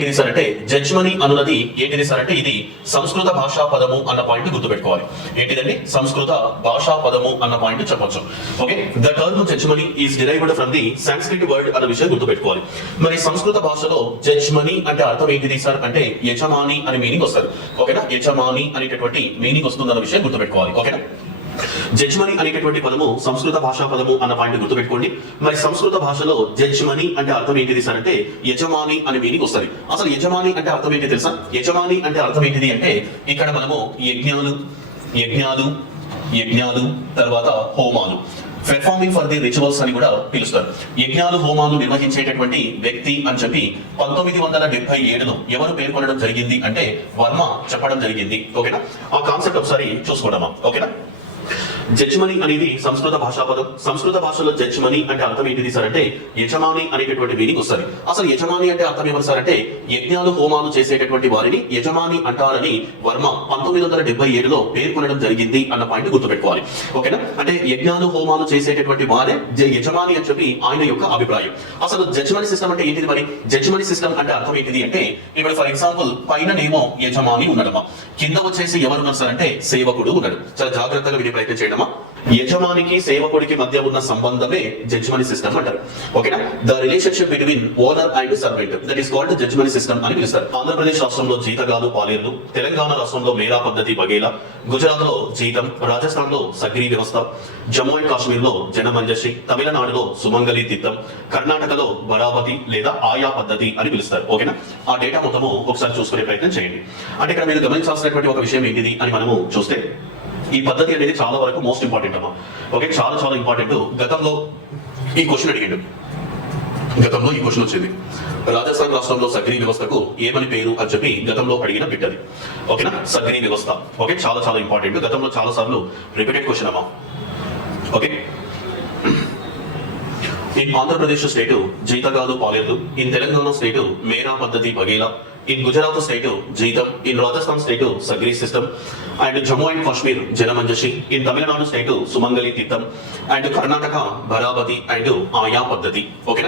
ఏంటిది సార్ అంటే జడ్జ్మనీ అనున్నది ఏంటిది సార్ అంటే ఇది సంస్కృత భాషా పదము అన్న పాయింట్ గుర్తుపెట్టుకోవాలి. ఏంటిదండి? సంస్కృత భాషా పదము అన్న పాయింట్ చెప్పొచ్చు. Okay, the term jajmani is derived from the Sanskrit word అన్న విషయం గుర్తుపెట్టుకోవాలి. మరి సంస్కృత భాషలో జడ్జ్మనీ అంటే అర్థం ఏంటిది సార్ అంటే యజమాని అనే మీనింగ్ వస్తుంది. ఓకేనా, యజమాని అనేటటువంటి మీనింగ్ వస్తుందన్న విషయం గుర్తుపెట్టుకోవాలి. ఓకేనా, జడ్జ్మనీ అనేటటువంటి పదము సంస్కృత భాషా పదము అన్న పాయింట్ గుర్తుపెట్టుకోండి. మరి సంస్కృత భాషలో జడ్జ్మనీ అంటే అర్థం ఏంటిది సార్ అంటే యజమాని అనే మీనింగ్ వస్తుంది. అసలు యజమాని అంటే అర్థం ఏంటి తెలుసా? యజమాని అంటే అర్థం ఏంటిది అంటే ఇక్కడ మనము యజ్ఞాలు తర్వాత హోమాలు, పెర్ఫార్మింగ్ ఫర్ ది రిచువల్స్ అని కూడా పిలుస్తారు. యజ్ఞాలు హోమాలు నిర్వహించేటటువంటి వ్యక్తి అని చెప్పి 1977లో ఎవరు పేర్కొనడం జరిగింది అంటే వర్మ చెప్పడం జరిగింది. ఓకేనా, ఆ కాన్సెప్ట్ ఒకసారి చూసుకోవడమా. ఓకేనా, జడ్జ్మనీ అనేది సంస్కృత భాషా పదం. సంస్కృత భాషలో జడ్జ్మనీ అంటే అర్థం ఏంటిది సార్ అంటే యజమాని అనేటటువంటి మీనింగ్ వస్తుంది. అసలు యజమాని అంటే అర్థం ఏమని సార్ అంటే యజ్ఞాలు హోమాలు చేసేటటువంటి వారిని యజమాని అంటారని వర్మ 1977లో పేర్కొనడం జరిగింది అన్న పాయింట్ గుర్తుపెట్టుకోవాలి. ఓకేనా, అంటే యజ్ఞాలు హోమాలు చేసేటటువంటి వారే యజమాని అని చెప్పి ఆయన యొక్క అభిప్రాయం. అసలు జడ్జ్మనీ సిస్టమ్ అంటే ఏంటిది? మరి జడ్జ్మనీ సిస్టమ్ అంటే అర్థం ఏంటిది అంటే ఇప్పుడు ఫర్ ఎగ్జాంపుల్ పైననేమో యజమాని ఉన్నాడమ్మా, కింద వచ్చేసి ఎవరు ఉన్నారు సార్ అంటే సేవకుడు ఉన్నాడు. చాలా జాగ్రత్తగా వినే ప్రయత్నం చేయడం. యజమానికి సేవకుడికి మధ్య ఉన్న సంబంధమే జడ్జ్మనీ సిస్టమ్ అంటారు. ఓకేనా, the relationship between owner and servant that is called jajmani system అని పిలుస్తారు. ఆంధ్రప్రదేశ్ రాష్ట్రంలో జీతగాలు పాలేర్లు, తెలంగాణ రాష్ట్రంలో మేరా పద్ధతి బగేలా, గుజరాత్ లో జీతం, రాజస్థాన్ లో సగ్రీ వ్యవస్థ, జమ్మూ అండ్ కాశ్మీర్ లో జనమంజసి, తమిళనాడులో సుమంగలి తిత్తం, కర్ణాటకలో బరాబతి లేదా ఆయా పద్ధతి అని పిలుస్తారు. ఓకేనా, ఆ డేటా మొత్తము ఒకసారి చూసుకునే ప్రయత్నం చేయండి. అంటే ఇక్కడ మీరు గమనించాల్సినటువంటి ఒక విషయం ఏంటిది అని మనము చూస్తే ఈ పద్ధతి అనేది చాలా వరకు మోస్ట్ ఇంపార్టెంట్ అమ్మా. ఓకే, చాలా చాలా ఇంపార్టెంట్. గతంలో ఈ క్వశ్చన్ వచ్చింది. రాజస్థాన్ రాష్ట్రంలో సగ్రీ వ్యవస్థకు ఏమని పేరు అని చెప్పి గతంలో అడిగిన బిడ్డది. ఓకేనా, సగ్రీ వ్యవస్థ. ఓకే, చాలా చాలా ఇంపార్టెంట్. గతంలో చాలా సార్లు రిపీటెడ్ క్వశ్చన్ అమ్మా. ఓకే, ఇన్ ఆంధ్రప్రదేశ్ స్టేట్ జీతగాలు పాలేర్లు, ఇన్ తెలంగాణ స్టేట్ మేరా పద్ధతి బగేలా, in Gujarat state Jeetam, in Rajasthan state Sagri system, and Jammu and Kashmir Janamanjashi, in Tamil Nadu state Sumangali Titham, and Karnataka Bharabati and Aya Paddhati. Okay.